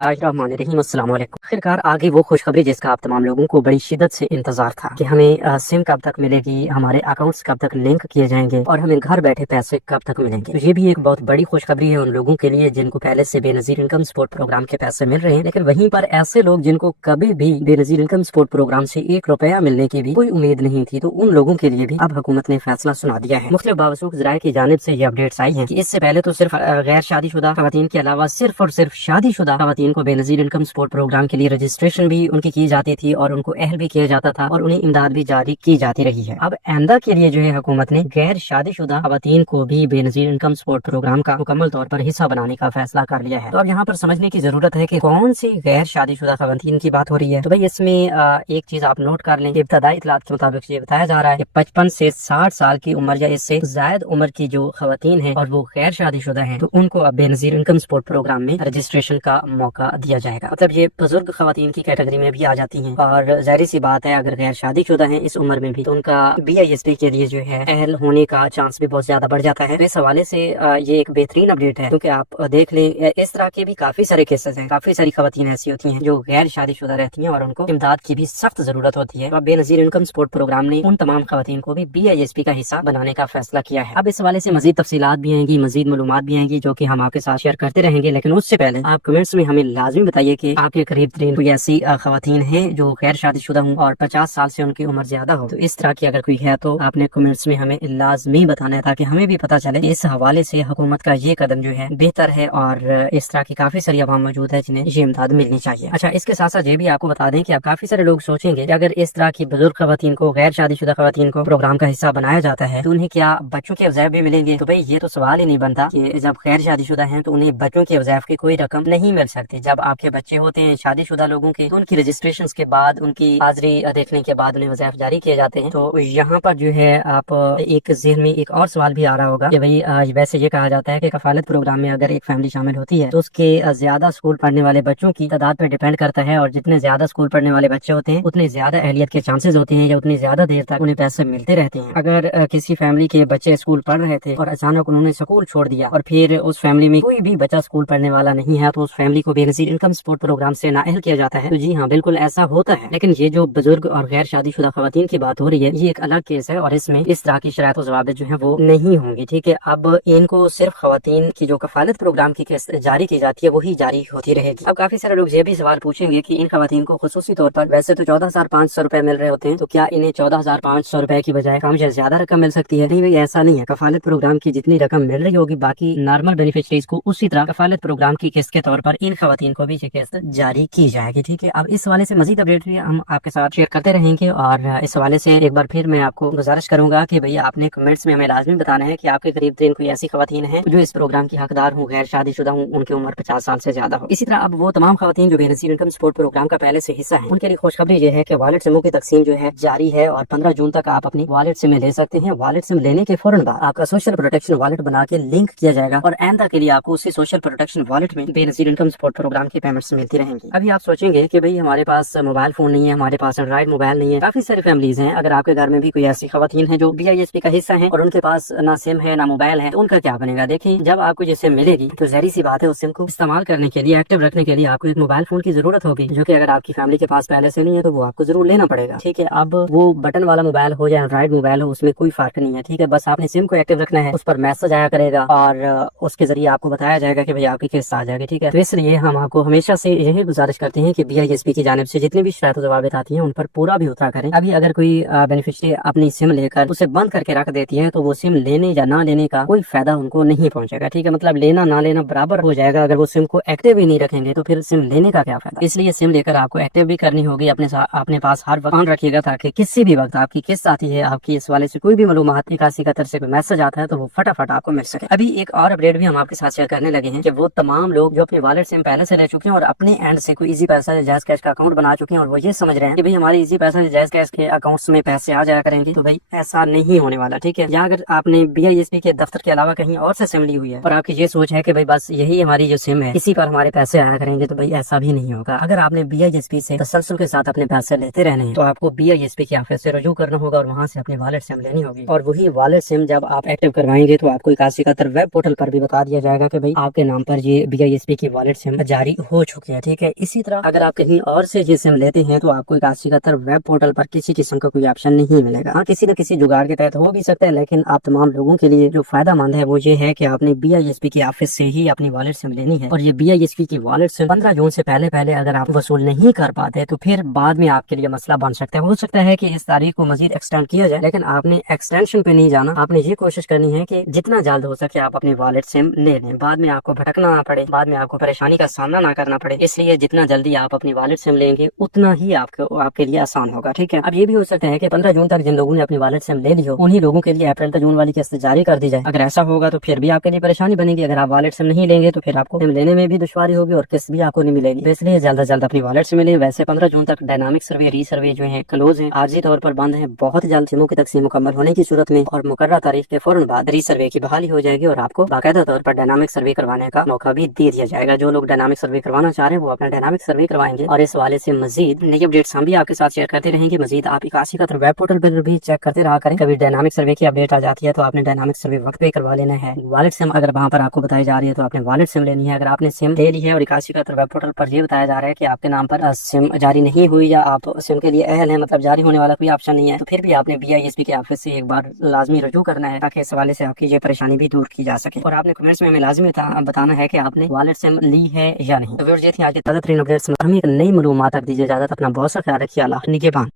रहीम अस्सलाम वालेकुम। आखिरकार आगे वो खुशखबरी जिसका आप तमाम लोगों को बड़ी शिद्दत से इंतजार था कि हमें सिम कब तक मिलेगी, हमारे अकाउंट्स कब तक लिंक किए जाएंगे और हमें घर बैठे पैसे कब तक मिलेंगे। तो ये भी एक बहुत बड़ी खुशखबरी है उन लोगों के लिए जिनको पहले से बेनजीर इनकम सपोर्ट प्रोग्राम के पैसे मिल रहे हैं, लेकिन वहीं पर ऐसे लोग जिनको कभी भी बेनजीर इनकम सपोर्ट प्रोग्राम से 1 रुपया मिलने की भी कोई उम्मीद नहीं थी, तो उन लोगों के लिए भी अब हुकूमत ने फैसला सुना दिया है। मुख्तलिफ बावसूख ज़राए की जानिब से ये अपडेट्स आई है कि इससे पहले तो सिर्फ गैर शादीशुदा खवातीन के अलावा सिर्फ और सिर्फ शादीशुदा खवातीन को बेनजीर इनकम सपोर्ट प्रोग्राम के लिए रजिस्ट्रेशन भी उनकी की जाती थी और उनको अहल भी किया जाता था और उन्हें इमदाद भी जारी की जाती रही है। अब आइंदा के लिए जो है हुकूमत ने गैर शादीशुदा खवातीन को भी बेनजीर इनकम सपोर्ट प्रोग्राम का मुकम्मल तौर पर हिस्सा बनाने का फैसला कर लिया है। तो अब यहाँ पर समझने की जरूरत है कि कौन सी गैर शादीशुदा खवातीन की बात हो रही है। तो भाई इसमें एक चीज आप नोट कर लें, इब्तदाई इतलात के मुताबिक ये बताया जा रहा है कि 55 से 60 साल की उम्र या इससे जायद उम्र की जो खवातीन है और वो गैर शादीशुदा है, तो उनको अब बेनजीर इनकम सपोर्ट प्रोग्राम में रजिस्ट्रेशन का मौका दिया जाएगा। मतलब ये बुजुर्ग खवातीन की कैटेगरी में भी आ जाती हैं और जाहिर सी बात है अगर गैर शादीशुदा है इस उम्र में भी तो उनका BISP के लिए जो है अहल होने का चांस भी बहुत ज्यादा बढ़ जाता है। इस हवाले से ये एक बेहतरीन अपडेट है, क्योंकि आप देख लें इस तरह के भी काफी सारे केसेस हैं, काफी सारी खवातीन ऐसी होती हैं जो गैर शादीशुदा रहती हैं और उनको इमदाद की भी सख्त जरूरत होती है। बेनजीर इनकम सपोर्ट प्रोग्राम ने उन तमाम खवातीन को भी BISP का हिस्सा बनाने का फैसला किया है। अब इस हवाले से मजीद तफसीलात भी आएंगी, मजीद मालूमात भी आएंगी जो की हम आपके साथ शेयर करते रहेंगे, लेकिन उससे पहले आप कमेंट्स में हमें लाजमी बताइए कि आपके करीब कोई ऐसी खवातीन है जो गैर शादीशुदा हूँ और 50 साल से उनकी उम्र ज्यादा हो। तो इस तरह की अगर कोई है तो आपने कमेंट्स में हमें लाजमी बताना है ताकि हमें भी पता चले इस हवाले से हुकूमत का ये कदम जो है बेहतर है और इस तरह की काफी सारी अवाम मौजूद है जिन्हें ये इमदाद मिलनी चाहिए। अच्छा, इसके साथ साथ ये भी आपको बता दें कि अब काफी सारे लोग सोचेंगे कि अगर इस तरह की बुजुर्ग खवातीन को, गैर शादीशुदा खवातीन को प्रोग्राम का हिस्सा बनाया जाता है तो उन्हें क्या बच्चों के वज़ाइफ भी मिलेंगे? तो भाई ये तो सवाल ही नहीं बनता कि जब गैर शादीशुदा है तो उन्हें बच्चों के वज़ाइफ की कोई रकम नहीं मिल सकती। जब आपके बच्चे होते हैं शादीशुदा लोगों के तो उनकी रजिस्ट्रेशन के बाद, उनकी हाजिरी देखने के बाद उन्हें वज़ाइफ जारी किए जाते हैं। तो यहाँ पर जो है आप एक ज़हन में एक और सवाल भी आ रहा होगा कि भाई वैसे ये कहा जाता है कि कफालत प्रोग्राम में अगर एक फैमिली शामिल होती है तो उसके ज्यादा स्कूल पढ़ने वाले बच्चों की तादाद पर डिपेंड करता है और जितने ज्यादा स्कूल पढ़ने वाले बच्चे होते हैं उतने ज्यादा अहलियत के चांसेस होते हैं या उतनी ज्यादा देर तक उन्हें पैसे मिलते रहते हैं। अगर किसी फैमिली के बच्चे स्कूल पढ़ रहे थे और अचानक उन्होंने स्कूल छोड़ दिया और फिर उस फैमिली में कोई भी बच्चा स्कूल पढ़ने वाला नहीं है तो उस फैमिली को बेनजीर इनकम सपोर्ट प्रोग्राम से नाअहल किया जाता है। तो जी हाँ, बिल्कुल ऐसा होता है, लेकिन ये जो बुजुर्ग और गैर शादीशुदा खवातीन की बात हो रही है ये एक अलग केस है और इसमें इस तरह की शराइत और ज़वाबित जो है वो नहीं होंगी। ठीक है, अब इनको सिर्फ खवातीन की जो कफालत प्रोग्राम की किस्त जारी की जाती है वही जारी होती रहेगी। अब काफी सारे लोग ये भी सवाल पूछेंगे कि इन खवातीन को खुसूसी तौर पर वैसे तो 14,500 रुपए मिल रहे होते हैं, तो क्या इन्हें 14,500 रुपए की बजाय कम या ज्यादा रकम मिल सकती है? नहीं भाई, ऐसा नहीं है। कफालत प्रोग्राम की जितनी रकम मिल रही होगी बाकी नॉर्मल बेनिफिशरीज को उसी तरह कफालत प्रोग्राम की किस्त के तौर पर इन खवातीन को भी ये किस्त जारी की जाएगी। ठीक है, अब इस हवाले से मजीद अपडेट हम आपके साथ शेयर करते रहेंगे और इस हवाले से एक बार फिर मैं आपको गुजारिश करूंगा कि भैया आपने कमेंट्स में हमें लाजमी बताना है कि आपके करीब तरीन कोई ऐसी खवातीन है जो इस प्रोग्राम की हकदार हूँ, गैर शादीशुदा हूँ, उनकी उम्र 50 साल से ज्यादा हो। इसी तरह अब वो तमाम खवातीन जो बेनजीर इनकम सपोर्ट प्रोग्राम का पहले से हिस्सा है उनके लिए खुशखबरी ये है कि वॉलेट सिमों की तकसीम जो है जारी है और 15 जून तक आप अपनी वॉलेट सिम ले सकते हैं। वॉलेट सिम लेने के फौरन बाद आपका सोशल प्रोटेक्शन वॉलेट बना के लिंक किया जाएगा और आइंदा के लिए आपको उसी सोशल प्रोटेक्शन वॉलेट में बेनजीर इनकम सपोर्ट प्रोग्राम की पेमेंट्स मिलती रहेंगी। अभी आप सोचेंगे कि भाई हमारे पास मोबाइल फोन नहीं है, हमारे पास एंड्रॉइड मोबाइल नहीं है। काफी सारी फैमिलीज हैं, अगर आपके घर में भी कोई ऐसी खवातीन है जो BISP का हिस्सा है और उनके पास ना सिम है ना मोबाइल है तो उनका क्या बनेगा? देखिए, जब आपको ये सिम मिलेगी तो जाहिर सी बात है उस सिम को इस्तेमाल करने के लिए, एक्टिव रखने के लिए आपको एक मोबाइल फोन की जरूरत होगी, जो कि अगर आपकी फैमिली के पास पहले से नहीं है तो वो आपको जरूर लेना पड़ेगा। ठीक है, अब वो बटन वाला मोबाइल हो या एंड्रॉइड मोबाइल हो उसमें कोई फर्क नहीं है। ठीक है, बस आपने सिम को एक्टिव रखना है, उस पर मैसेज आया करेगा और उसके जरिए आपको बताया जाएगा कि भाई आपकी किस्त आ जाएगी। ठीक है, तो इसलिए हम आपको हमेशा से यही गुजारिश करते हैं कि BISP की जानिब से जितनी भी शराइत ज़वाबित आती हैं उन पर पूरा भी उतरा करें। अभी अगर कोई बेनिफिशियरी अपनी सिम लेकर उसे बंद करके रख देती है तो वो सिम लेने या ना लेने का कोई फायदा उनको नहीं पहुंचेगा। ठीक है, मतलब लेना ना लेना बराबर हो जाएगा। अगर वो सिम को एक्टिव ही नहीं रखेंगे तो फिर सिम लेने का क्या फायदा? इसलिए सिम लेकर आपको एक्टिव भी करनी होगी, अपने पास हर वक्त ऑन रखिएगा ताकि किसी भी वक्त आपकी किस्त आती है, आपकी इस वाले से कोई भी मालूमात निकासी का तरफ से कोई मैसेज आता है तो वो फटाफट आपको मिल सके। अभी एक और अपडेट भी हम आपके साथ शेयर करने लगे हैं कि वो तमाम लोग जो अपने वॉलेट सिम पहले से ले चुके हैं और अपने एंड से कोई इजी पैसा जायज कैश का अकाउंट बना चुके हैं और वो ये समझ रहे हैं कि भाई हमारे इजी पैसा जायज कैश के अकाउंट्स में पैसे आ जाया करेंगे, तो भाई ऐसा नहीं होने वाला। ठीक है, या अगर आपने BISP के दफ्तर के अलावा कहीं और से सिम ली हुई है और आपकी ये सोच है कि भाई बस यही हमारी जो सिम है इसी पर हमारे पैसे आया करेंगे, तो भाई ऐसा भी नहीं होगा। अगर आपने BISP से तसलसल के साथ अपने पैसे लेते रहने हैं तो आपको BISP के ऑफिस से रजू करना होगा और वहाँ से अपनी वॉलेट सिम लेनी होगी और वही वॉलेट सिम जब आप एक्टिव करवाएंगे तो आपको 81 वेब पोर्टल पर भी बता दिया जाएगा कि भाई आपके नाम पर ये BISP की वॉलेट सिम जारी हो चुकी है। ठीक है, इसी तरह अगर आप कहीं और से ये सिम लेते हैं तो आपको 8171 वेब पोर्टल पर किसी किस्म का कोई ऑप्शन नहीं मिलेगा। हाँ, किसी न किसी जुगाड़ के तहत हो भी सकता है, लेकिन आप तमाम लोगों के लिए जो फायदा मंद है वो ये है कि आपने BISP की ऑफिस से ही अपनी वॉलेट सिम लेनी है। और ये BISP की वॉलेट सिम 15 जून से पहले अगर आप वसूल नहीं कर पाते तो फिर बाद में आपके लिए मसला बन सकता है। हो सकता है कि इस तारीख को मजीद एक्सटेंड किया जाए, लेकिन आपने एक्सटेंशन पे नहीं जाना। आपने ये कोशिश करनी है कि जितना जल्द हो सके आप अपनी वॉलेट सिम ले लें, बाद में आपको भटकना ना पड़े, बाद में आपको परेशानी का सामना ना करना पड़े। इसलिए जितना जल्दी आप अपनी वॉलेट सिम लेंगे उतना ही आपके लिए आसान होगा। ठीक है, अब ये भी हो सकता है कि 15 जून तक जिन लोगों ने अपनी वॉलेट सिम ले ली हो उन्हीं लोगों के लिए अप्रैल तक जून वाली किस्त जारी कर दी जाए। अगर ऐसा होगा तो फिर भी आपके लिए परेशानी बनेगी। अगर आप वॉलेट सिम नहीं लेंगे तो फिर आपको सिम लेने में भी दुश्वारी होगी और किस्त भी आपको नहीं मिलेगी। तो इसलिए जल्द से जल्द अपनी वॉलेट सिम मिले। वैसे 15 जून तक डायनामिक सर्वे रीसर्वे जो है क्लोज है, आर्जी तौर पर बंद है। बहुत जल्द सिमों की तकसीम मुकम्मल होने की सूरत में और मुकर्रर तारीख के फौरन बाद रीसर्वे की बहाली हो जाएगी और आपको बाकायदा तौर पर डायनामिक सर्वे करवाने का मौका भी दे दिया जाएगा। जो लोग डायनामिक सर्वे करवाना चाह रहे हैं वो अपना डायनामिक सर्वे करवाएंगे। और इस हवाले से मजीद नई अपडेट्स हम भी आपके साथ शेयर करते रहेंगे। मजीद आप 8171 वेब पोर्टल पर भी चेक करते रहा करें। कभी डायनामिक सर्वे की अपडेट आ जाती है तो आपने डायनामिक सर्वे वक्त पे करवा लेना है। वॉलेट सिम अगर वहाँ पर आपको बताई जा रही है तो आपने वॉलेट सिम लेनी है। अगर आपने सिम ले ली है और 8171 वेब पोर्टल पर ये बताया जा रहा है कि आपके नाम पर सिम जारी नहीं हुई या आप सिम के लिए अहल है, मतलब जारी होने वाला कोई ऑप्शन नहीं है, तो फिर भी आपने BISP के ऑफिस से एक बार लाजमी रजू करना है ताकि इस हवाले से आपकी ये परेशानी भी दूर की जा सके। और आपने कमेंट्स में हमें लाजमी बताना है कि आपने वॉलेट सिम ली है या नहीं। तो ये थी आज की ताज़ा तरीन अपडेट्स। हमें एक नई मालूमात तक दीजिए इजाजत। अपना बहुत सा ख्याल रखिए। अल्लाह निगहबान।